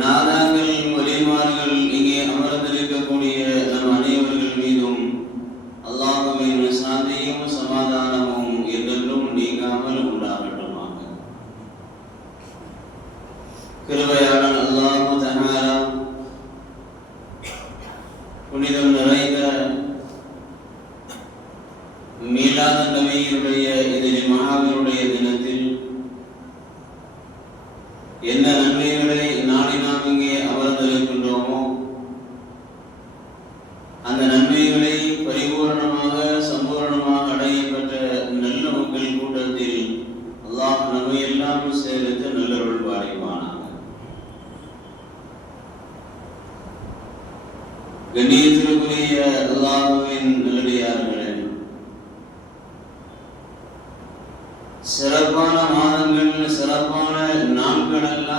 nada சிறப்பான மாதங்கள் சிறப்பான நாட்கள்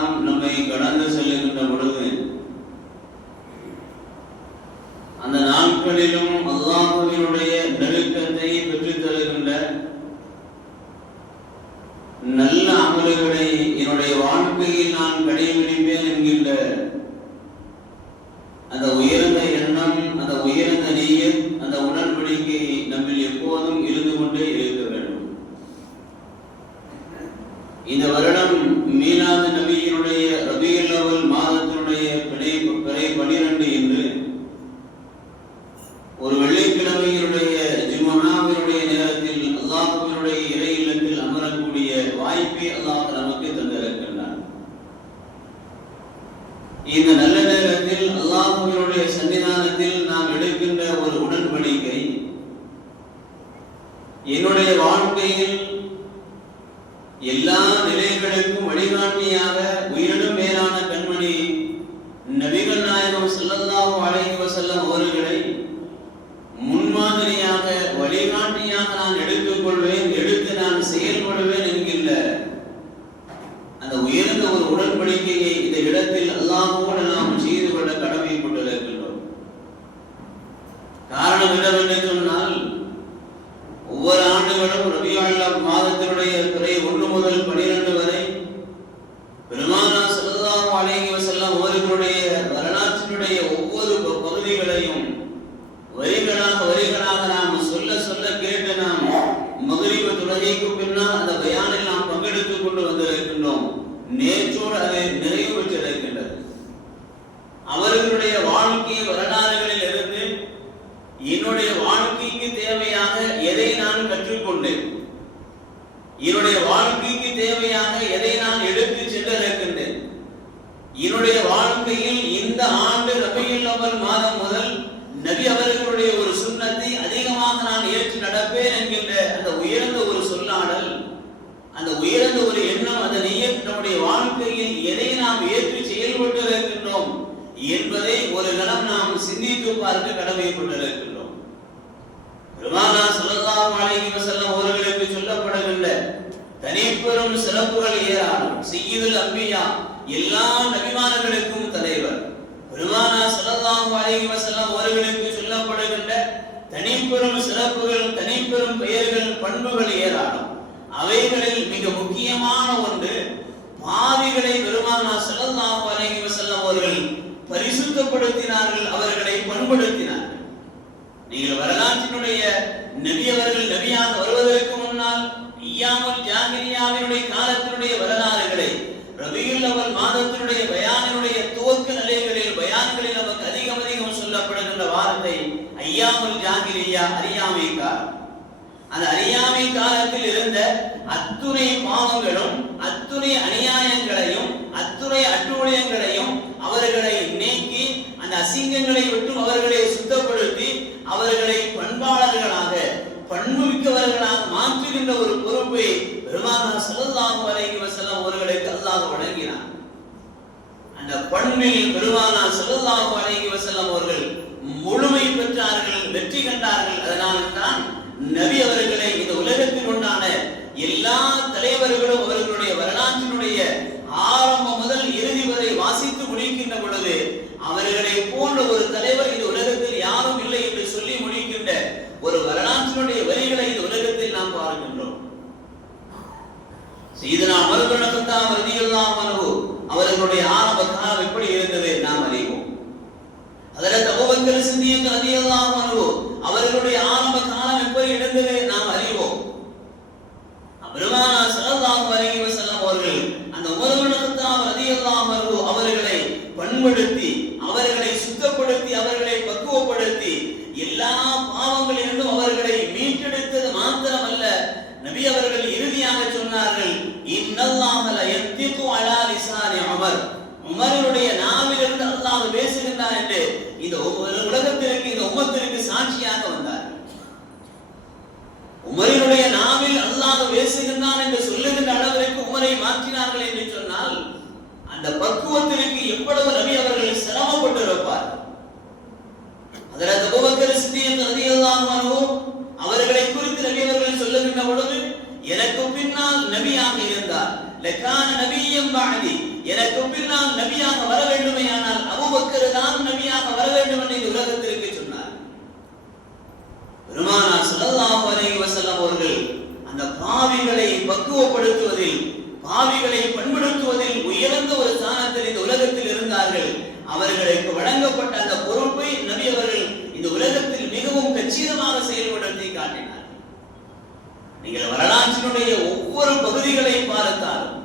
இந்த நல்ல நேரத்தில் அல்லாஹுடைய சன்னிதானத்தில் நான் எடுக்கின்ற ஒரு உடன்படிக்கை என்னுடைய வாழ்க்கையில் வரிகளாக வரிகளாக நாம் தனிப்பெரும் சிறப்புகள் ஏராளம் செய்யுதல் அம்பியா எல்லா நபிமானங்களுக்கும் தலைவர். பெருமானா ஸல்லல்லாஹு அலைஹி செல்லம் அவர்களுக்கு சொல்லப்படுகின்ற தனிப்பெரும் சிறப்புகள் தனிப்பெரும் பெயர்கள் பண்புகள் ஏராளம் அவைகளில் மிக முக்கியமான ஒன்று பாவிகளை பெருமானா ஸல்லல்லாஹு அலைஹி செல்லம் அவர்கள் பரிசுத்தப்படுத்தினார்கள் அவர்களை பண்படுத்தினார்கள். நீங்கள் வரலாற்றினுடைய நபி அவர்கள் நபியாக வருவதற்கு முன்னால் ஐயாமுல் ஜாகிரியாவினுடைய காலத்தினுடைய வரலாறுகளை ரபியுல் அவல் மாதத்தினுடைய பயானினுடைய துவக்க நிலைகளில் பயான்களில் நமக்கு அதிகம் அதிகம் சொல்லப்படுகின்ற வார்த்தை ஐயாமுல் ஜாகிரியா அறியாமை காலம். அந்த அறியாமை காலத்தில் இருந்த அத்துணை பாவங்களும் அத்துணை அநியாயங்களையும் அத்துணை அட்டூழியங்களையும் அவர்களை நீக்கி அந்த அசிங்கங்களை விட்டும் அவர்களை சுத்தப்படுத்தி அவர்களை பண்பாளர்களாக பண்புமிக்கவர்களாக மாற்றுகின்ற ஒரு பொறுப்பை பெருமானா ஸல்லல்லாஹு அலைஹி வஸல்லம் அவர்களுக்கு அல்லாஹ் வழங்கினார் அந்த பண்பில் பெருமானா செல்லல்லாஹு அலைஹி வஸல்லம் அவர்கள் முழுமை பெற்றார்கள் வெற்றி கண்டார்கள். அதனால்தான் நபி அவர்களை இந்த உலகத்தில் உண்டான எல்லா தலைவர்களும் அவர்களுடைய வரலாற்றினுடைய ஆரம்பம் முதல் இறுதி வரை வாசித்து முடிக்கின்ற பொழுது அவர்களை போன்ற ஒரு தலைவர் இந்த உலகத்தில் யாரும் இல்லை என்று சொல்லி முடிக்கின்ற ஒரு வரலாற்றினுடைய வரிகளை இந்த உலகத்தில் நாம் பார்க்கின்றோம் சீதனா மருதுனகத்தாம் ரதியல்லாஹு அன்ஹு அவர்களுடைய ஆரம்ப காலம் எப்படி இருந்தது நாம் அறிவோம் அதில் அபூபக்கர் சித்திக் ரதியல்லாஹு அன்ஹு அவர்களுடைய ஆரம்ப காலம் எப்படி இருந்தது நாம் அறிவோம் பெருமானா ஸல்லல்லாஹு அலைஹி வஸல்லம் அவர்கள் அந்த உமர் இப்னு கத்தாப் ரலியல்லாஹு அன்ஹு அவர்களை பண்படுத்தி அவர்களை சுத்தப்படுத்தி அவர்களை பக்குவப்படுத்தி எல்லா பாவங்களிலிருந்தும் அவர்களை மீட்டெடுத்தது மாத்திரமல்ல நபி அவர்கள் இறுதியாக சொன்னார்கள் இன்னல்லாஹ ல யத்திகு அலா லிசானி உமர் உமருடைய நாவிலிருந்து அல்லாஹ் பேசுகின்றான் என்று இந்த உ- உலகத்திற்கு இந்த உம்மத்திற்கு சாட்சியாக வந்தார் உமரினுடைய நாவில் அல்லாஹ் பேசுகின்றான் என்று சொல்லுகின்ற அளவிற்கு உமரை மாற்றினார்கள் என்று சொன்னால் அந்த பக்குவத்திற்கு எவ்வளவு நபி அவர்கள் சிரமப்பட்டிருப்பார் அதில் அபூபக்கர் சித்திக் ரலியல்லாஹு அன்ஹு அவர்களை குறித்து நபி அவர்கள் சொல்லுகின்ற பொழுது எனக்கு பின்னால் நபியாக இருந்தார் லக்கான நபியம் பாதி எனக்கு பின்னால் நபியாக வர வேண்டுமேயானால் அபுபக்கர் தான் நபியாக வர வேண்டும் என்று இந்த உலகத்திற்கு சொன்னார். பெருமானா ஸல்லல்லாஹு அலைஹி அவர்கள் அந்த பாவிகளை பக்குவப்படுத்துவதில் பாவிகளை பண்படுத்துவதில் உயர்ந்த ஒரு ஸ்தானத்தில் இந்த உலகத்தில் இருந்தார்கள் அவர்களுக்கு வழங்கப்பட்ட அந்த பொறுப்பை நபி அவர்கள் இந்த உலகத்தில் மிகவும் கச்சிதமாக செயல்படுத்தி காட்டினார் நீங்கள் வரலாற்றினுடைய ஒவ்வொரு பகுதிகளை பார்த்தாலும்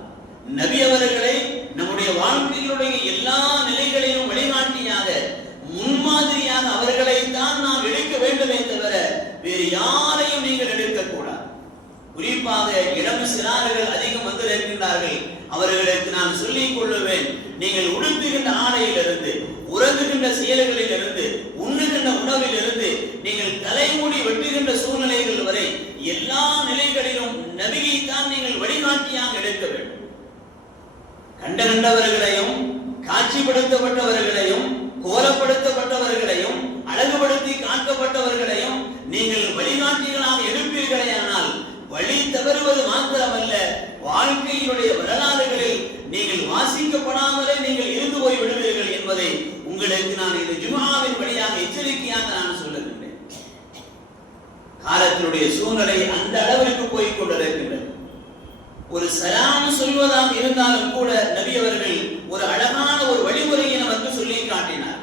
நபி அவர்களை நம்முடைய வாழ்க்கையினுடைய எல்லா நிலைகளிலும் வழிகாட்டியாக முன்மாதிரியாக அவர்களை தான் நாம் எடுக்க வேண்டுமே தவிர வேறு யாரையும் நீங்கள் எடுக்கக்கூடாது குறிப்பாக இளம் சிறார்கள் அதிகம் வந்து இருக்கின்றார்கள் அவர்களுக்கு நான் சொல்லிக் கொள்ளுவேன் நீங்கள் உடுத்துகின்ற ஆடையிலிருந்து உறங்குகின்ற செயல்களில் இருந்து உண்ணுகின்ற உணவில் இருந்து நீங்கள் தலைமுடி வெட்டுகின்ற சூழ்நிலைகள் வரை எல்லா நிலைகளிலும் நபியை தான் நீங்கள் வழிகாட்டியாக எடுக்க வேண்டும் கண்ட கண்டவர்களையும் காட்சிப்படுத்தப்பட்டவர்களையும் கோலப்படுத்தப்பட்டவர்களையும் அழகுபடுத்தி காட்டப்பட்டவர்களையும் நீங்கள் வழிகாட்டிகளாக எடுப்பீர்களேயானால் வழி தவறுவது மாத்திரமல்ல வாழ்க்கையினுடைய வரலாறுகளில் நீங்கள் வாசிக்கப்படாமலே நீங்கள் இருந்து போய் விடுவீர்கள் என்பதை உங்களுக்கு நான் இந்த ஜுமாவின் வழியாக எச்சரிக்கையாக நான் சொல்லுகின்றேன் காலத்தினுடைய சூழ்நிலை அந்த அளவிற்கு போய் கொண்டிருக்கின்றது ஒரு சலாம் சொல்வதாக இருந்தாலும் கூட நபி அவர்கள் ஒரு அழகான ஒரு வழிமுறையை நமக்கு சொல்லி காட்டினார்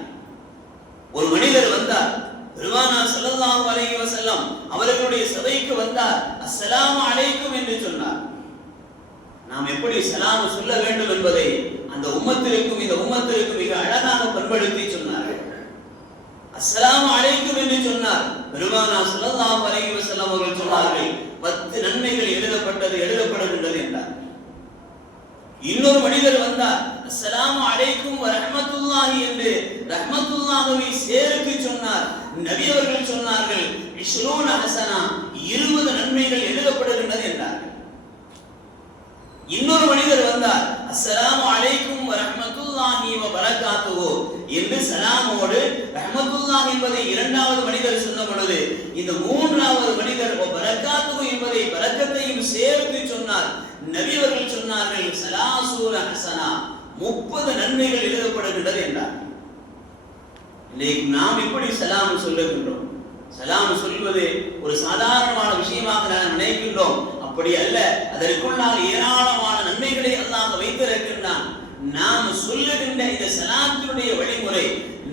ஒரு மனிதர் வந்தார் பெருமானா ஸல்லல்லாஹு அலைஹி வஸல்லம் அவர்களுடைய சபைக்கு வந்தார் அஸ்ஸலாமு அலைக்கும் என்று சொன்னார் நாம் எப்படி சலாம் சொல்ல வேண்டும் என்பதை அந்த உம்மத்திற்கும் இந்த உம்மத்திற்கும் மிக அழகாக பண்படுத்தி சொன்னார்கள். அஸ்லாம் அழைக்கும் என்று சொன்னார். பெருமானா ஸல்லல்லாஹு அலைஹி வசல்லாம் அவர்கள் சொன்னார்கள் பத்து நன்மைகள் எழுதப்பட்டது எழுதப்படுகின்றது என்றார். இன்னொரு மனிதர் வந்தார் அஸ்லாம் அழைக்கும் வ ரஹ்மத்துல்லாஹி என்று ரஹ்மத்துல்லாஹவை சேருக்கு சொன்னார். நபி அவர்கள் சொன்னார்கள் ஹசனா இருபது நன்மைகள் எழுதப்படுகின்றது என்றார். இன்னொரு மனிதர் வந்தார். அஸ்ஸலாமு அலைக்கும் ரஹ்மத்துல்லாஹி வ பரக்காத்துஹு என்று சலாமோடு ரஹ்மத்துல்லாஹ் என்பதை இரண்டாவது மனிதர் சொன்ன பொழுது இந்த மூன்றாவது மனிதர் வ பரக்காத்துஹு என்பதை பரக்கத்தையும் சேர்த்து சொன்னார். நபி அவர்கள் சொன்னார்கள் சலாசூர ஹசனா. முப்பது நன்மைகள் எழுதப்படுகின்றது என்றார். இன்னைக்கு நாம் எப்படி சலாம் சொல்லுகின்றோம். சலாம் சொல்வது ஒரு சாதாரணமான விஷயமாக நாம் நினைக்கின்றோம். அப்படி அல்ல. அதற்குள்ளால் ஏராளமான நன்மைகளை அல்லாஹ் வைத்திருக்கின்றான். நாம் சொல்லுகின்ற இந்த சலாத்தினுடைய வழிமுறை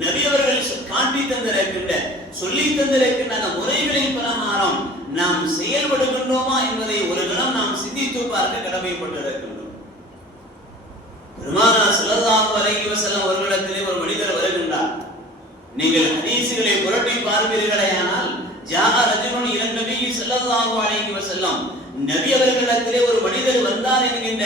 நபி அவர்கள் காட்டி தந்திருக்கின்ற சொல்லி தந்திருக்கின்ற அந்த முறைகளின் பிரகாரம் நாம் செயல்படுகின்றோமா என்பதை ஒரு கணம் நாம் சிந்தித்து பார்க்க கடமைப்பட்டிருக்கின்றோம். பெருமானா ஸல்லல்லாஹு அலைஹி வஸல்லம் அவர்களிடத்திலே ஒரு மனிதர் வருகின்றார். நீங்கள் ஹதீசுகளை புரட்டி பார்ப்பீர்களேயானால் ஜாஹ ரஜுலுன் இலன் நபி ஸல்லல்லாஹு அலைஹி நபி அவர்களிடத்திலே ஒரு மனிதர் வந்தார் என்கின்ற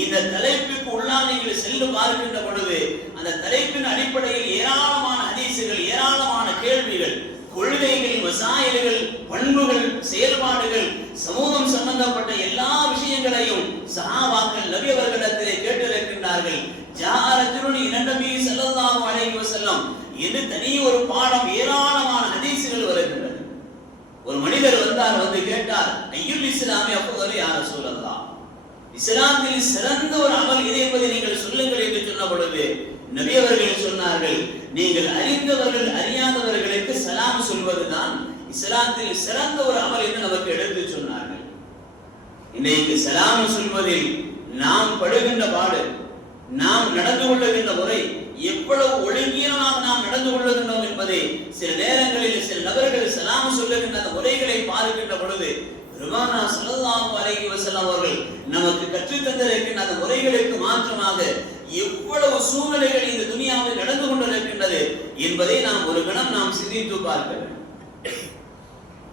இந்த தலைப்புக்கு உள்ளால் நீங்கள் செல்லு பார்க்கின்ற பொழுது அந்த தலைப்பின் அடிப்படையில் ஏராளமான அதிசுகள் ஏராளமான கேள்விகள் கொள்கைகள் வசாயல்கள் பண்புகள் செயல்பாடுகள் சமூகம் சம்பந்தப்பட்ட எல்லா விஷயங்களையும் சஹாபாக்கள் நபி அவர்களிடத்திலே கேட்டிருக்கின்றார்கள். ஜாரத்துடன் இரண்டபி ஸல்லல்லாஹு அலைஹி வஸல்லம் என்று தனி ஒரு பாடம் ஏராளம் மனிதர் வந்தார் வந்து கேட்டார் ஐயுல் இஸ்லாமி அப்போது யார் ரசூலல்லாஹ்? இஸ்லாத்தில் சிறந்த ஒரு அமல் இதை பற்றி நீங்கள் சொல்லுங்கள் என்று சொன்ன பொழுது நபி அவர்கள் சொன்னார்கள் நீங்கள் அறிந்தவர்கள் அறியாதவர்களுக்கு சலாம் சொல்வதுதான் இஸ்லாத்தில் சிறந்த ஒரு அமல் என்று நமக்கு எடுத்து சொன்னார்கள். இன்றைக்கு சலாம் சொல்வதில் நாம் படுகின்ற பாடு நாம் நடந்து கொள்ளுகின்ற முறை எவ்வளவு ஒழுங்கீனமாக நாம் நடந்து கொள்ளுகின்றோம் என்பதை சில நேரங்களில் சில நபர்கள் சலாம் சொல்லுகின்ற அந்த முறைகளை பார்க்கின்ற பொழுது பெருமானா ஸல்லல்லாஹு அலைஹி வஸல்லம் அவர்கள் நமக்கு கற்றுத்தந்திருக்கின்ற அந்த முறைகளுக்கு மாற்றமாக எவ்வளவு சூழ்நிலைகள் இந்த துணியாவில் நடந்து கொண்டிருக்கின்றது என்பதை நாம் ஒரு கணம் நாம் சிந்தித்து பார்க்க வேண்டும்.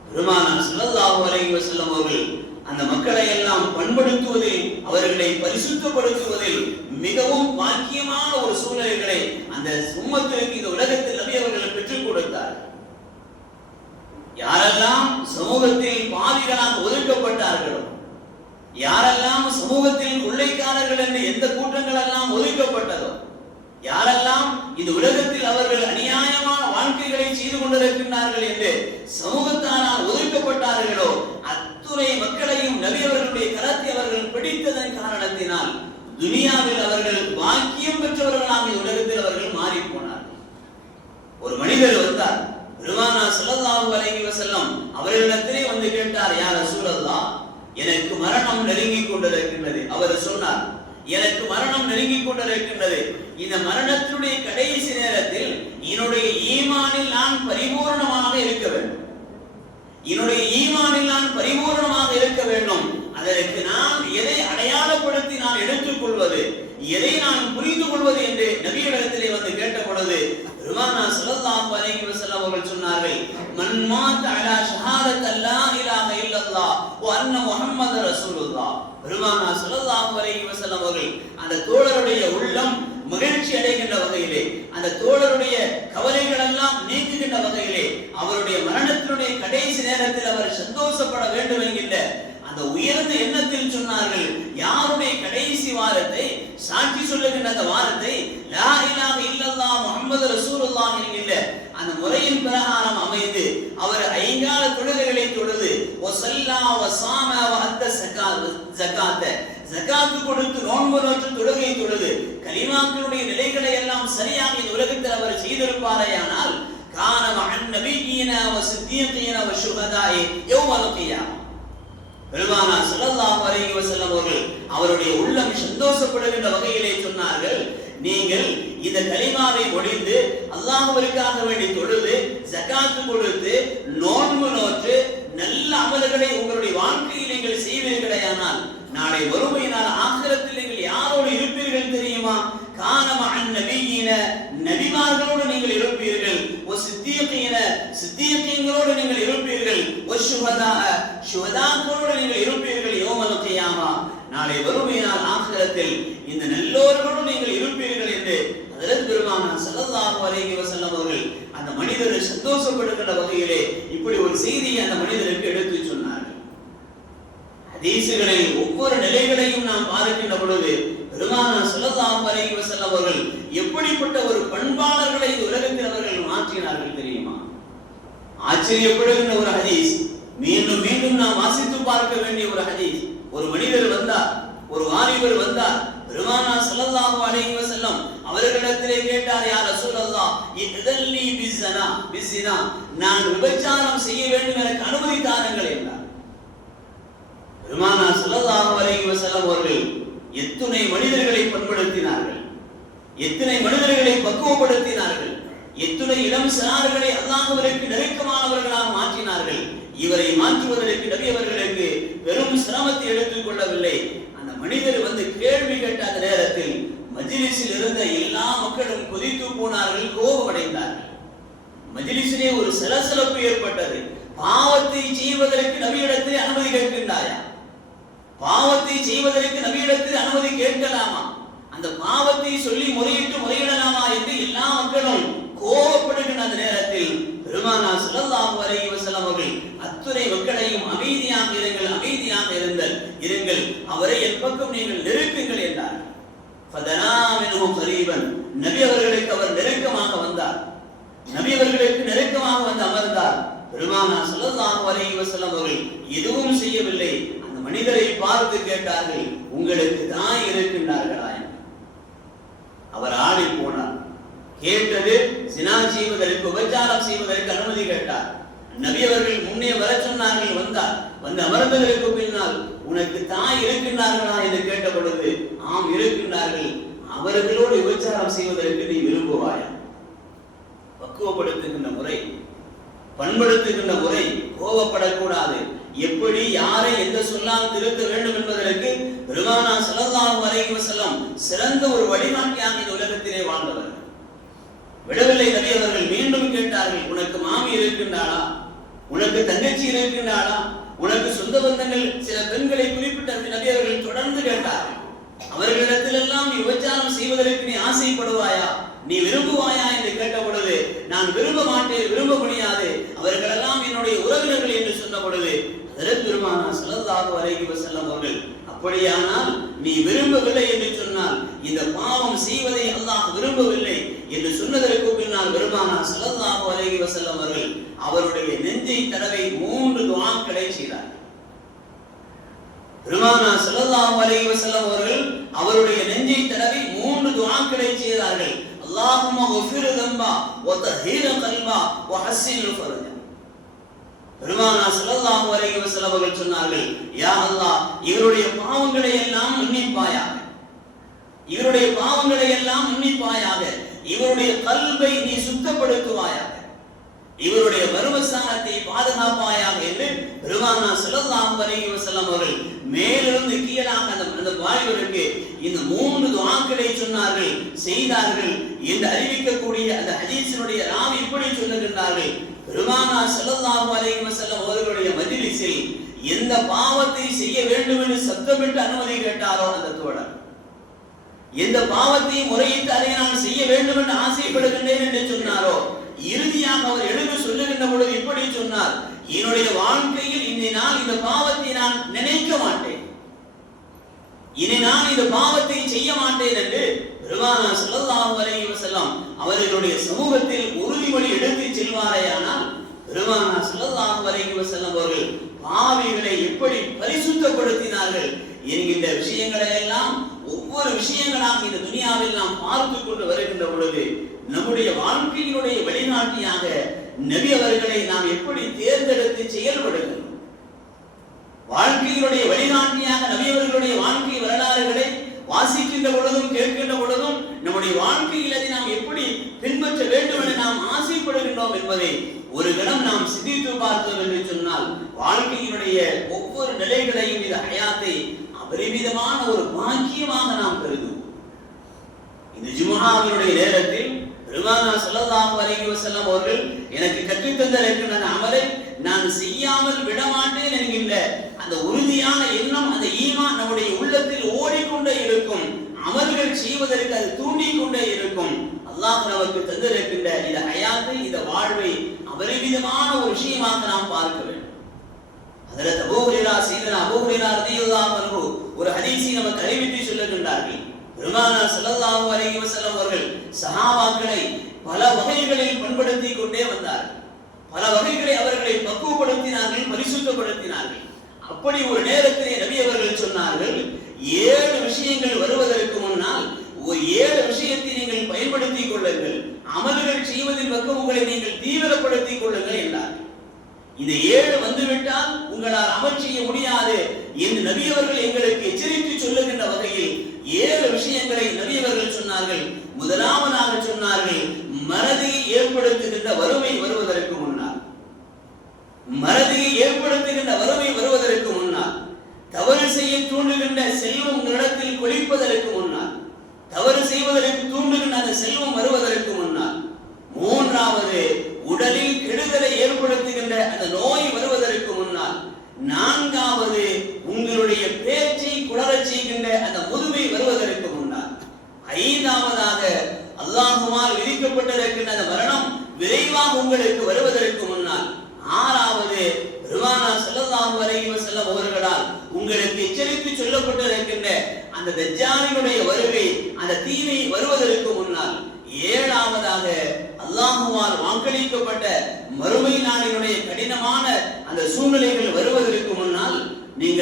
பெருமானா ஸல்லல்லாஹு அலைஹி வஸல்லம் அவர்கள் அந்த மக்களை எல்லாம் பண்படுத்துவதில் அவர்களை பரிசுத்தப்படுத்துவதில் மிகவும் பாக்கியமான ஒரு சூழ்நிலைகளை அந்த சுமத்திற்கு இந்த உலகத்தில் நபி அவர்கள் பெற்றுக் கொடுத்தார். யாரெல்லாம் சமூகத்தில் பாவிகளாக ஒதுக்கப்பட்டார்களோ யாரெல்லாம் சமூகத்தில் கொள்ளைக்காரர்கள் என்று எந்த கூட்டங்கள் எல்லாம் ஒதுக்கப்பட்டதோ யாரெல்லாம் இந்த உலகத்தில் அவர்கள் அநியாயமான வாழ்க்கைகளை செய்து கொண்டிருக்கின்றார்கள் என்று சமூகத்தானால் ஒதுக்கப்பட்டார்களோ அத்துறை மக்களையும் நபி அவர்களுடைய கரத்தை அவர்கள் பிடித்ததன் காரணத்தினால் துனியாவில் அவர்கள் பாக்கியம் பெற்றவர்களாக இந்த உலகத்தில் அவர்கள் மாறி போனார்கள் ஒரு மனிதர் வந்தார். பெருமானா ஸல்லல்லாஹு அலைஹி வஸல்லம் அவர்களிடத்திலே வந்து கேட்டார் யார் ரசூலல்லாஹ் எனக்கு மரணம் நெருங்கிக் கொண்டிருக்கின்றது. அவர் சொன்னார் எனக்கு மரணம் நெருங்கி கொண்டிருக்கின்றது. இந்த மரணத்தினுடைய கடைசி நேரத்தில் என்னுடைய ஈமானில் நான் பரிபூர்ணமாக இருக்க வேண்டும். என்னுடைய ஈமானில் நான் பரிபூர்ணமாக இருக்க வேண்டும். அதற்கு நான் எதை அடையாளப்படுத்தி நான் எடுத்துக்கொள்வது எதை நான் புரிந்து கொள்வது என்று நபியிடத்திலே வந்து கேட்ட பொழுது பெருமானா ஸல்லல்லாஹு அலைஹி வஸல்லம் அவர்கள் சொன்னார்கள் மன் மாத்த அலா ஷஹாதத் அல்லா இலாஹ இல்லல்லாஹ் வ அன்ன முஹம்மது ரசூலுல்லாஹ். பெருமானா ஸல்லல்லாஹு அலைஹி வஸல்லம் அவர்கள் அந்த தோழருடைய உள்ளம் மகிழ்ச்சி அடைகின்ற வகையிலே அந்த தோழருடைய கவலைகள் எல்லாம் நீங்குகின்ற வகையிலே அவருடைய மரணத்தினுடைய கடைசி நேரத்தில் அவர் சந்தோஷப்பட வேண்டும் என்கின்ற அந்த உயர்ந்த எண்ணத்தில் சொன்னார்கள் யாருடைய கடைசி வாரத்தை? சாட்சி சொல்லுகின்ற அந்த வாரத்தை லா இலாஹ இல்லல்லாஹ் முஹம்மது ரசூலுல்லாஹ் என்கின்ற அந்த முறையின் பிரகாரம் அமைந்து அவர் ஐங்கால தொழுகைகளை தொழுது ஒசல்லா வசாம வஅத்த ஸகாத் ஜகாத்த ஜகாத்து கொடுத்து நோன்பு நோற்று தொழுகை தொழுது கலிமாக்களுடைய நிலைகளை எல்லாம் சரியாக இந்த உலகத்தில் அவர் செய்திருப்பாரையானால் கான மகன் நபியீன வ சித்தியீன வ சுகதாயே யௌமல் கியாமah பெருமானா ஸல்லல்லாஹு அலைஹி வஸல்லம் அவர்கள் அவருடைய உள்ளம் சந்தோஷப்படுகின்ற வகையிலே சொன்னார்கள் நீங்கள் இந்த கலிமாவை ஒடிந்து அல்லாஹ்விற்காக வேண்டி தொழுது ஜக்காத்து கொடுத்து நோன்பு நோற்று நல்ல அமல்களை உங்களுடைய வாழ்க்கையில் நீங்கள் செய்வீர்களேயானால் நாளை வறுமையினால் நாள் ஆக்கிரத்தில் நீங்கள் யாரோடு இருப்பீர்கள் தெரியுமா? காணம அன் நபியின நபிமார்களோடு நீங்கள் இருப்பீர்கள். ஒ சித்தியகீன சித்தியகீங்களோடு நீங்கள் இருப்பீர்கள். ஒ சுகதா சுகதாக்களோடு நீங்கள் இருப்பீர்கள் யோமல் கியாமா. நாளை வறுமையினால் நாள் ஆக்கிரத்தில் இந்த நல்லோர்களோடு நீங்கள் இருப்பீர்கள் என்று அதற்கு பெருமானா ஸல்லல்லாஹு அலைஹி வஸல்லம் அவர்கள் அந்த மனிதரை சந்தோஷப்படுகின்ற வகையிலே இப்படி ஒரு செய்தியை அந்த மனிதருக்கு எடுத்து சொன்னார்கள். ஹதீசுகளில் ஒவ்வொரு நிலைகளையும் நாம் பார்க்கின்ற பொழுது பெருமான ஸல்லல்லாஹு அலைஹி அவர்கள் எப்படிப்பட்ட ஒரு பண்பாளர்களை உலகத்தில் அவர்கள் மாற்றினார்கள் தெரியுமா? ஆச்சரியப்படுகின்ற ஒரு ஹதீஸ் மீண்டும் மீண்டும் நாம் வாசித்து பார்க்க வேண்டிய ஒரு ஹதீஸ். ஒரு மனிதர் வந்தார் ஒரு வாலிபர் வந்தார் பெருமானா ஸல்லல்லாஹு அலைஹி வஸல்லம் அவர்களிடத்திலே கேட்டார் யா ரசூலல்லாஹ் இதல்லி பிஸ்ஸனா பிஸ்ஸினா நான் விபச்சாரம் செய்ய வேண்டும் எனக்கு அனுமதி தாருங்கள் என்றார். பெருமானா செல்லதாம் வரை வஸல்லம் அவர்கள் எத்தனை மனிதர்களை பண்படுத்தினார்கள்? எத்தனை மனிதர்களை பக்குவப்படுத்தினார்கள்? எத்தனை இளம் சிறார்களை அல்லாஹ்விற்கு நெருக்கமானவர்களாக மாற்றினார்கள்? இவரை மாற்றுவதற்கு நபி அவர்களுக்கு பெரும் சிரமத்தை எடுத்துக் கொள்ளவில்லை. அந்த மனிதர் வந்து கேள்வி கேட்ட அந்த நேரத்தில் மஜ்லிஸில் இருந்த எல்லா மக்களும் கொதித்து போனார்கள் கோபமடைந்தார்கள். மஜ்லிஸிலே ஒரு சலசலப்பு ஏற்பட்டது. பாவத்தை செய்வதற்கு நபியிடத்தை அனுமதி கேட்கின்றாயா? பாவத்தை செய்வதற்கு நபியிடத்தில் அனுமதி கேட்கலாமா? அந்த பாவத்தை சொல்லி முறையிட்டு முறையிடலாமா என்று எல்லா மக்களும் கோபப்படுகின்ற அந்த நேரத்தில் பெருமானா ஸல்லல்லாஹு அலைஹி வஸல்லம் அவர்கள் அத்துறை மக்களையும் அமைதியாக இருங்கள் அமைதியாக இருங்கள் இருங்கள். அவரை என் பக்கம் நீங்கள் நெருக்குங்கள் என்றார். ஃபதனா கரீபன் நபி அவர்களுக்கு அவர் நெருக்கமாக வந்தார். நபி அவர்களுக்கு நெருக்கமாக வந்து அமர்ந்தார். பெருமானா ஸல்லல்லாஹு அலைஹி வஸல்லம் அவர்கள் எதுவும் செய்யவில்லை. மனிதரை பார்த்து கேட்டார்கள் உங்களுக்கு தான் இருக்கின்றார்களா அவர் ஆடி போனார். கேட்டது சினா செய்வதற்கு உபச்சாரம் செய்வதற்கு அனுமதி கேட்டார். நபி அவர்கள் முன்னே வர சொன்னார்கள் வந்தார். வந்து அமர்ந்ததற்கு பின்னால் உனக்கு தாய் இருக்கின்றார்களா? என்று கேட்ட பொழுது ஆம் இருக்கின்றார்கள். அவர்களோடு விபச்சாரம் செய்வதற்கு நீ விரும்புவாயா? பக்குவப்படுத்துகின்ற முறை பண்படுத்துகின்ற முறை கோபப்படக்கூடாது எப்படி யாரை எந்த சொல்லால் திருத்த வேண்டும் என்பதற்கு பெருமானா ஸல்லல்லாஹு அலைஹி வஸல்லம் சிறந்த ஒரு வழிகாட்டியாக இந்த உலகத்திலே வாழ்ந்தவர். விடவில்லை நபி அவர்கள் மீண்டும் கேட்டார்கள் உனக்கு மாமி இருக்கின்றாளா? உனக்கு தங்கச்சி இருக்கின்றாளா? உனக்கு சொந்த பந்தங்கள் சில பெண்களை குறிப்பிட்ட நபி அவர்கள் தொடர்ந்து கேட்டார்கள். அவர்களிடத்திலெல்லாம் நீ விபச்சாரம் செய்வதற்கு நீ ஆசைப்படுவாயா? நீ விரும்புவாயா? என்று கேட்ட பொழுது நான் விரும்ப மாட்டேன் விரும்ப முடியாது. அவர்களெல்லாம் என்னுடைய உறவினர்கள் என்று சொன்ன பொழுது பெருமானா ஸல்லல்லாஹு வரைக்கு செல்லும் அவர்கள் அப்படியானால் நீ விரும்பவில்லை என்று சொன்னால் இந்த பாவம் செய்வதை அல்லாஹ் விரும்பவில்லை என்று சொன்னதற்கு பின்னால் பெருமானா ஸல்லல்லாஹு அலைஹி வஸல்லம் அவர்கள் அவருடைய நெஞ்சை தடவை மூன்று துவாக்களை செய்தார் பெருமானா ஸல்லல்லாஹு வரைகி வஸல்லம் அவர்கள் அவருடைய நெஞ்சை தடவை மூன்று துவாக்களை செய்தார்கள். அல்லாஹும்ம ஒஃபிரு தம்பா ஒத்த தஹீர அல்வா வ ஹஸ்ஸின் பெருமானா ஸல்லல்லாஹு அலைஹி வஸல்லம் அவர்கள் சொன்னார்கள் யா அல்லாஹ் இவருடைய பாவங்களை எல்லாம் மன்னிப்பாயாக இவருடைய பாவங்களை எல்லாம் மன்னிப்பாயாக இவருடைய கல்வை நீ சுத்தப்படுத்துவாயாக இவருடைய வருவசானத்தை பாதுகாப்பாயாக என்று பெருமானா ஸல்லல்லாஹு அலைஹி வஸல்லம் அவர்கள் மேலிருந்து கீழாக அந்த அந்த வாலிபருக்கு இந்த மூன்று துவாக்களை சொன்னார்கள் செய்தார்கள் என்று அறிவிக்கக்கூடிய அந்த ஹதீஸினுடைய ராம் இப்படி சொல்லுகின்றார்கள் பெருமானா ஸல்லல்லாஹு அலைஹி வஸல்லம் அவர்களுடைய மஜ்லிஸில் எந்த பாவத்தை செய்ய வேண்டும் என்று சத்தமிட்டு அனுமதி கேட்டாரோ அந்த தோழர். எந்த பாவத்தை முறையிட்டு அதை நான் செய்ய வேண்டும் என்று ஆசைப்படுகின்றேன் என்று சொன்னாரோ இறுதியாக அவர் எழுந்து சொல்லுகின்ற பொழுது இப்படி சொன்னார் என்னுடைய வாழ்க்கையில் இந்த நாள் இந்த பாவத்தை நான் நினைக்க மாட்டேன். இனி நான் இந்த பாவத்தை செய்ய மாட்டேன் என்று பெருமானா ஸல்லல்லாஹு வரை செல்லம் அவர்களுடைய சமூகத்தில் உறுதிமொழி எடுத்து செல்வாரேயானால் பெருமானா ஸல்லல்லாஹு வரை செல்லம் அவர்கள் பாவிகளை எப்படி பரிசுத்தப்படுத்தினார்கள் என்கின்ற விஷயங்களை எல்லாம் ஒவ்வொரு விஷயங்களாக இந்த துனியாவில் நாம் பார்த்து கொண்டு வருகின்ற பொழுது நம்முடைய வாழ்க்கையினுடைய வழிகாட்டியாக நபி அவர்களை நாம் எப்படி தேர்ந்தெடுத்து செயல்படுகிறோம்? வாழ்க்கையினுடைய வழிகாட்டியாக நபியவர்களுடைய வாழ்க்கை வரலாறுகளை வாசிக்கின்ற பொழுதும் கேட்கின்ற பொழுதும் நம்முடைய வாழ்க்கையில் அதை நாம் எப்படி பின்பற்ற வேண்டும் என நாம் ஆசைப்படுகின்றோம் என்பதை ஒரு கணம் நாம் சிந்தித்து பார்த்தோம் என்று சொன்னால் வாழ்க்கையினுடைய ஒவ்வொரு நிலைகளையும் இந்த ஹயாத்தை அபரிமிதமான ஒரு பாக்கியமாக நாம் கருதுவோம். இந்த ஜும்ஆவினுடைய நேரத்தில் பெருமானா ஸல்லல்லாஹு அலைஹி செல்லும் அவர்கள் எனக்கு கற்றுத்தந்த இருக்கின்ற அமலை நான் செய்யாமல் விடமாட்டேன் என்கின்ற அந்த உறுதியான எண்ணம் அந்த ஈமா நம்முடைய உள்ளத்தில் ஓ அமல்கள் செய்வதற்கு அது தூண்டிக் கொண்டே இருக்கும். அல்லாஹ் நமக்கு தந்திருக்கின்ற இந்த ஹயாத்து இந்த வாழ்வை அபரிமிதமான ஒரு விஷயமாக நாம் பார்க்க வேண்டும். அதில் அபூ ஹுரைரா சீதனா அபூ ஹுரைரா ரலியல்லாஹு ஒரு ஹதீசி நமக்கு அறிவித்து சொல்லுகின்றார்கள். பெருமானா ஸல்லல்லாஹு அலைஹி வஸல்லம் அவர்கள் சஹாபாக்களை பல வகைகளில் பண்படுத்தி கொண்டே வந்தார்கள். பல வகைகளை அவர்களை பக்குவப்படுத்தினார்கள் பரிசுத்தப்படுத்தினார்கள். அப்படி ஒரு நேரத்திலே நபி அவர்கள் சொன்னார்கள் ஏழு விஷயங்கள் வருவதற்கு முன்னால் ஒரு ஏழு விஷயத்தை நீங்கள் பயன்படுத்திக் கொள்ளுங்கள். அமல்கள் செய்வதின் பக்கம் உங்களை நீங்கள் தீவிரப்படுத்திக் கொள்ளுங்கள் என்றார். இந்த ஏழு வந்துவிட்டால் உங்களால் அமல் செய்ய முடியாது என்று நபியவர்கள் எங்களுக்கு எச்சரித்து சொல்லுகின்ற வகையில் ஏழு விஷயங்களை நபியவர்கள் சொன்னார்கள். முதலாவதாக சொன்னார்கள் மறதியை ஏற்படுத்துகின்ற வரும் வருவதற்கு முன்னால் மறதியை ஏற்படுத்துகின்ற வறுமை வருவதற்கு முன்னால் தவறு செய்ய தூண்டுகின்ற செல்வம் உங்களிடத்தில் கொளிப்பதற்கு முன்னால். தவறு செய்வதற்கு தூண்டுகின்ற அந்த செல்வம் மறு முன்னால் மூன்றாவது உடலில் கெடுதலை ஏற்படுத்துகின்ற அந்த நோய் வருவதற்கு முன்னால் நான்காவது உங்களுடைய பேச்சை குளரச் செய்கின்ற அந்த முதுமை வருவதற்கு முன்னால் ஐந்தாவதாக அல்லாஹுவால் விதிக்கப்பட்டிருக்கின்ற அந்த மரணம் விரைவாக உங்களுக்கு வருவதற்கு முன்னால் ஆறாவது பெருமானா ஸல்லல்லாஹு அலைஹி வஸல்லம் அவர்களால் உங்களுக்கு எச்சரித்து சொல்லப்பட்டிருக்கின்ற அந்த தஜ்ஜாலினுடைய வருகை அந்த தீமை வருவதற்கு முன்னால் ஏழாவதாக அல்லாஹுவால் வாக்களிக்கப்பட்ட மறுமை நாளினுடைய கடினமான அந்த சூழ்நிலைகள் வருவதற்கு முன்னால்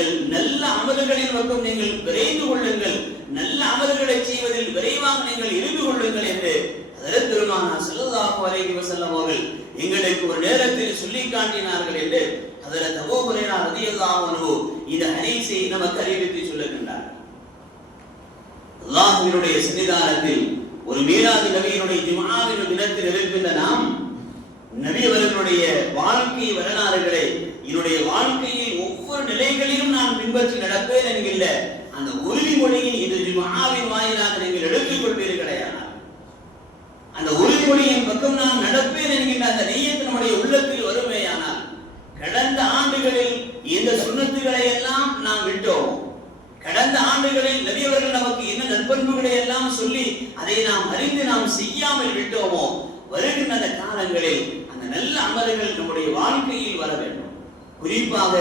நீங்கள் நல்ல அமல்களில் மட்டும் நீங்கள் விரைந்து கொள்ளுங்கள். நல்ல அமல்களை செய்வதில் விரைவாக நீங்கள் இருந்து கொள்ளுங்கள் என்று அதற்கு பெருமானா செல்லதாக அலைஹி வஸல்லம் அவர்கள் எங்களுக்கு ஒரு நேரத்தில் சொல்லி காட்டினார்கள் என்று அதில் அபூ ஹுரைரா ரலியல்லாஹு இந்த ஹதீஸை நமக்கு அறிவித்து சொல்லுகின்றார். அல்லாஹ்வினுடைய சன்னிதானத்தில் ஒரு மீலாது நபியினுடைய ஜுமாவின் தினத்தில் இருக்கின்ற நாம் நபி அவர்களுடைய வாழ்க்கை வரலாறுகளை என்னுடைய வாழ்க்கை நிலைகளிலும் நான் பின்பற்றி நடப்பேன் என்கின்ற அந்த உறுதிமொழியை இந்த ஜுமாவின் வாயிலாக நீங்கள் எடுத்துக் கொள்வீர்களேயானால் அந்த உறுதிமொழியின் பக்கம் நான் நடப்பேன் என்கின்ற அந்த நெய்யத்து நம்முடைய உள்ளத்தில் வருமேயானால் கடந்த ஆண்டுகளில் இந்த சுண்ணத்துகளை எல்லாம் நாம் விட்டோம். கடந்த ஆண்டுகளில் நபியவர்கள் நமக்கு என்ன நற்பண்புகளை எல்லாம் சொல்லி அதை நாம் அறிந்து நாம் செய்யாமல் விட்டோமோ வருகின்ற அந்த காலங்களில் அந்த நல்ல அமல்கள் நம்முடைய வாழ்க்கையில் வர வேண்டும். குறிப்பாக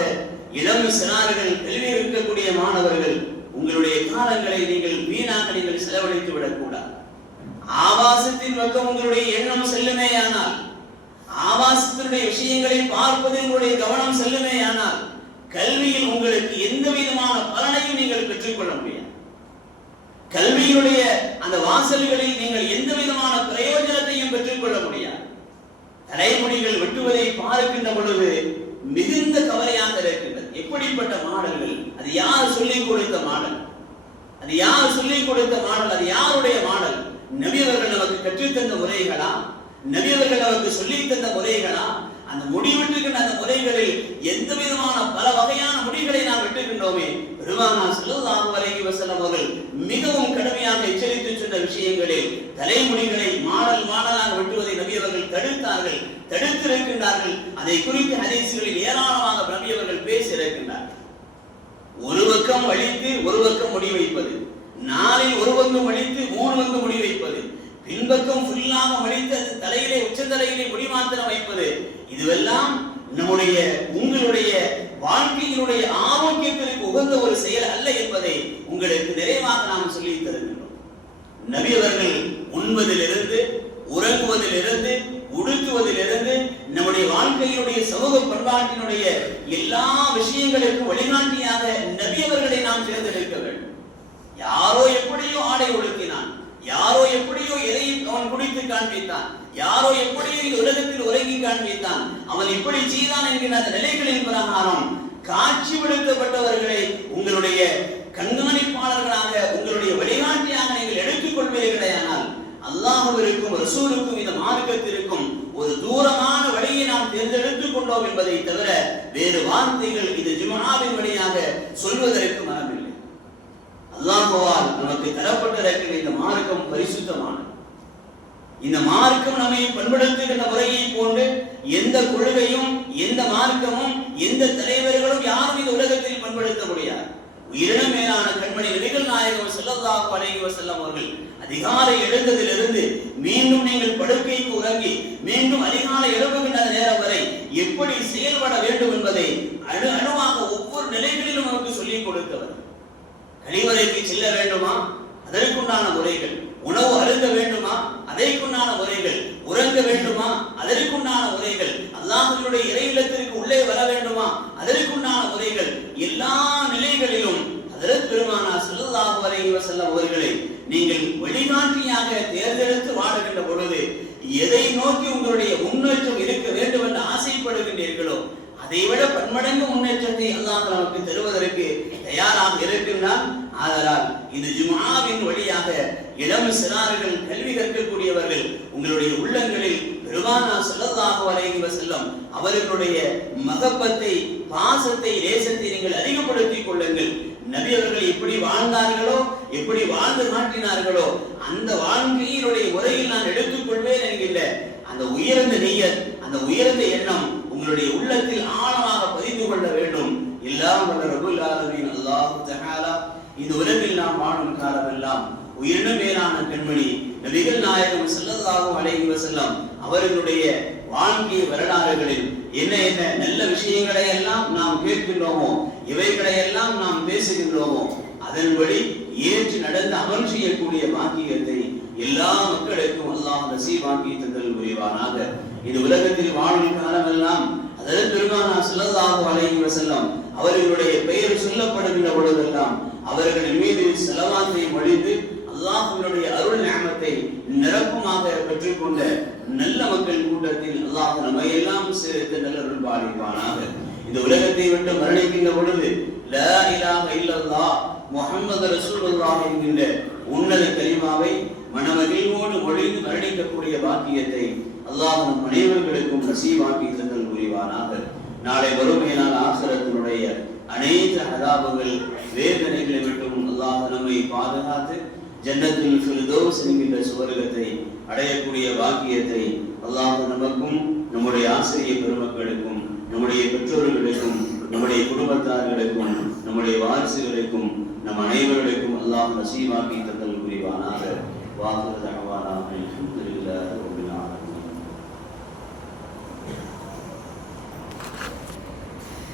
இளம் சிறார்கள் கல்வி இருக்கக்கூடிய மாணவர்கள் உங்களுடைய காலங்களை நீங்கள் வீணாக நீங்கள் செலவழித்து விடக்கூடாது. ஆபாசத்தின் பக்கம் உங்களுடைய எண்ணம் செல்லுமேயானால் ஆபாசத்தினுடைய விஷயங்களை பார்ப்பதில் உங்களுடைய கவனம் செல்லுமேயானால் கல்வியில் உங்களுக்கு எந்த விதமான பலனையும் நீங்கள் பெற்றுக்கொள்ள முடியாது. கல்வியினுடைய அந்த வாசல்களில் நீங்கள் எந்த விதமான பிரயோஜனத்தையும் பெற்றுக்கொள்ள முடியாது. தலைமுடிகள் வெட்டுவதை பார்க்கின்ற பொழுது மிகுந்த கவலையாக இருக்கின்றது. எப்படிப்பட்ட மாடல்கள்? அது யார் சொல்லிக் கொடுத்த மாடல்? அது யார் சொல்லிக் கொடுத்த மாடல்? அது யாருடைய மாடல்? நபியவர்கள் நமக்கு கற்றுத்தந்த முறைகளா? நபியவர்கள் நமக்கு சொல்லித் தந்த முறைகளா? அந்த முடி அந்த முறைகளில் எந்த விதமான பல வகையான முடிகளை நாம் விட்டுகின்றோமே பெருமானா செல்லுதான் அலைஹி வசலம் அவர்கள் மிகவும் கடுமையாக எச்சரித்து விஷயங்களில் தலைமுடிகளை மாடல் மாடலாக வெட்டுவதை நபி அவர்கள் தடுத்தார்கள் தடுத்திருக்கின்றார்கள். அதை குறித்து ஹதீசுகளில் ஏராளமாக நபி அவர்கள் பேசி இருக்கின்றார்கள். ஒரு பக்கம் அழித்து ஒரு பக்கம் முடி வைப்பது நாளை ஒரு பக்கம் அழித்து மூணு பக்கம் முடி வைப்பது பின்பக்கம் ஃபுல்லாக மடித்து அது தலையிலே உச்சந்தலையிலே முடி மாத்திரம் வைப்பது இதுவெல்லாம் நம்முடைய உங்களுடைய வாழ்க்கையினுடைய ஆரோக்கியத்திற்கு உகந்த ஒரு செயல் அல்ல என்பதை உங்களுக்கு நிறைவாக நாம் சொல்லி தருகின்றோம். நபி அவர்கள் உண்பதிலிருந்து உறங்குவதிலிருந்து உடுக்குவதிலிருந்து நம்முடைய வாழ்க்கையினுடைய சமூக பண்பாட்டினுடைய எல்லா விஷயங்களுக்கும் வழிகாட்டியாக நபி அவர்களை நாம் தேர்ந்தெடுக்க வேண்டும். யாரோ எப்படியோ ஆடை ஒழுக்கினான் யாரோ எப்படியோ எதையை அவன் குடித்து காண்பித்தான் யாரோ எப்படியோ இந்த உலகத்தில் உறங்கி காண்பித்தான் அவன் இப்படி செய்தான் என்கிற அந்த நிலைகளின் பிரகாரம் காட்சி விடுக்கப்பட்டவர்களை உங்களுடைய கண்காணிப்பாளர்களாக உங்களுடைய வழிகாட்டியாக நீங்கள் எடுத்துக் கொள்வீர்களேயானால் அல்லாஹுவிற்கும் ரசூலுக்கும் இந்த மார்க்கத்திற்கும் ஒரு தூரமான வழியை நாம் தேர்ந்தெடுத்துக் கொண்டோம் என்பதை தவிர வேறு வார்த்தைகள் இது ஜுமனாவின் வழியாக சொல்வதற்கு மனமில்லை. அல்லாஹுவால் நமக்கு தரப்பட்டிருக்கிற இந்த மார்க்கம் பரிசுத்தமானது. இந்த மார்க்கம் நம்மை பண்படுத்துகின்ற முறையை போன்று எந்த கொள்கையும் எந்த மார்க்கமும் எந்த தலைவர்களும் யாரும் இந்த உலகத்தில் பண்படுத்த முடியாது. உயிரின மேலான கண்மணி நபிகள் நாயகம் ஸல்லல்லாஹு அலைஹி செல்லம் அவர்கள் அதிகாலை எழுந்ததிலிருந்து மீண்டும் நீங்கள் படுக்கைக்கு உறங்கி மீண்டும் அதிகாலை எழுப்புகின்ற நேரம் வரை எப்படி செயல்பட வேண்டும் என்பதை அணு அணுவாக ஒவ்வொரு நிலைகளிலும் நமக்கு சொல்லிக் கொடுத்தவர். கழிவறைக்கு செல்ல வேண்டுமா? அதற்குண்டான முறைகள். உணவு அருந்த வேண்டுமா? அதற்குண்டான முறைகள். உறங்க வேண்டுமா? அதற்குண்டான முறைகள். அல்லாஹனுடைய இறை இல்லத்திற்கு உள்ளே வர வேண்டுமா? அதற்குண்டான முறைகள். எல்லா நிலை அதற்கு பெருமானா வஸல்லம் அவர்களை நீங்கள் வழிகாட்டியாக தேர்ந்தெடுத்து வாழுகின்ற பொழுது எதை நோக்கி உங்களுடைய முன்னேற்றம் இருக்க வேண்டும் என்று ஆசைப்படுகின்றீர்களோ அதைவிட பன்மடங்கு முன்னேற்றத்தை அல்லாஹ் நமக்கு தருவதற்கு தயாராக இருக்கின்றான். ஆதலால் இந்த ஜுமாவின் வழியாக இளம் சிறார்கள் கல்வி கற்கக்கூடியவர்கள் உங்களுடைய உள்ளங்களில் பெருமானா ஸல்லல்லாஹு வரைகிற செல்லும் அவர்களுடைய மகப்பத்தை பாசத்தை நேசத்தை நீங்கள் அதிகப்படுத்திக் கொள்ளுங்கள். நபி அவர்கள் எப்படி வாழ்ந்தார்களோ எப்படி வாழ்ந்து காட்டினார்களோ அந்த வாழ்க்கையினுடைய உரையில் நான் எடுத்துக்கொள்வேன் என்கின்ற அந்த உயர்ந்த நெய்யர் அந்த உயர்ந்த எண்ணம் உங்களுடைய உள்ளத்தில் ஆழமாக பதிந்து கொள்ள வேண்டும். எல்லாம் வல்ல ரபுல் ஆலமீன். அல்லாஹ் தஆலா இந்த உலகில் நாம் வாழும் காலமெல்லாம் உயிரின மேலான பெண்மணி நபிகள் நாயகம் செல்லதாக அழகி வஸல்லம் அவர்களுடைய வாழ்க்கை வரலாறுகளில் என்ன என்ன நல்ல விஷயங்களை எல்லாம் நாம் கேட்கின்றோமோ இவைகளை எல்லாம் நாம் பேசுகின்றோமோ? அதன்படி ஏற்று நடந்து அமல் செய்யக்கூடிய பாக்கியத்தை எல்லா மக்களுக்கும் அல்லாஹ் நசீபாக்கி தந்தல் புரிவானாக. இந்த உலகத்தில் வாழும் காலமெல்லாம் அதாவது பெருமானா ஸல்லல்லாஹு அலைஹி செல்லம் அவர்களுடைய பெயர் சொல்லப்படுகிற பொழுதெல்லாம் அவர்களின் மீது செலவாத்தை மொழிந்து அல்லாஹ்வினுடைய அருள் ஞானத்தை நிரப்பமாக பெற்றுக்கொண்ட நல்ல மக்கள் கூட்டத்தில் அல்லாஹ் நம்மையெல்லாம் எல்லாம் நல்ல அருள் பாலிப்பானாக இந்த உலகத்தை விட்டு மரணிக்கின்ற பொழுது லா இலாஹ இல்லல்லாஹ் முஹம்மது ரசூலுல்லாஹ் என்கின்ற உன்னத கலிமாவை மனமகிழ்வோடு மொழிந்து மரணிக்கக்கூடிய பாக்கியத்தை அல்லாஹ் நம் அனைவர்களுக்கும் நசீவாக்கி தந்தல் புரிவானாக. நாளை வறுமையினால் ஆசிரத்தினுடைய அனைத்து அதாபுகள் வேதனைகளை விட்டும் அல்லாஹ் நம்மை பாதுகாத்து ஜன்னத்தில் ஃபிர்தௌஸ் என்கின்ற சுவர்க்கத்தை அடையக்கூடிய பாக்கியத்தை அல்லாஹ் நமக்கும் நம்முடைய ஆசிரிய பெருமக்களுக்கும் நம்முடைய பெற்றோர்களுக்கும் நம்முடைய குடும்பத்தார்களுக்கும் நம்முடைய வாரிசுகளுக்கும் நம் அனைவர்களுக்கும் அல்லாஹ் நசீவாக்கி தந்தல் புரிவானாக. வாக்குறது